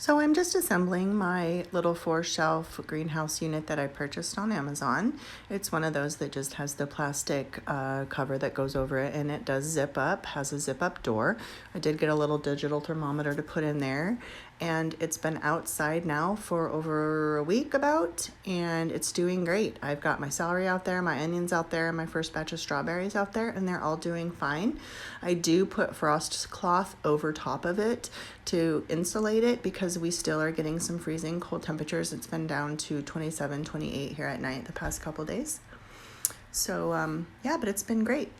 So I'm just assembling my little 4-shelf greenhouse unit that I purchased on Amazon. It's one of those that just has the plastic cover that goes over it, and it does zip up, has a zip up door. I did get a little digital thermometer to put in there, and it's been outside now for over a week about, and it's doing great. I've got my celery out there, my onions out there, and my first batch of strawberries out there, and they're all doing fine. I do put frost cloth over top of it to insulate it because we still are getting some freezing cold temperatures. It's been down to 27, 28 here at night the past couple days. So yeah, but it's been great.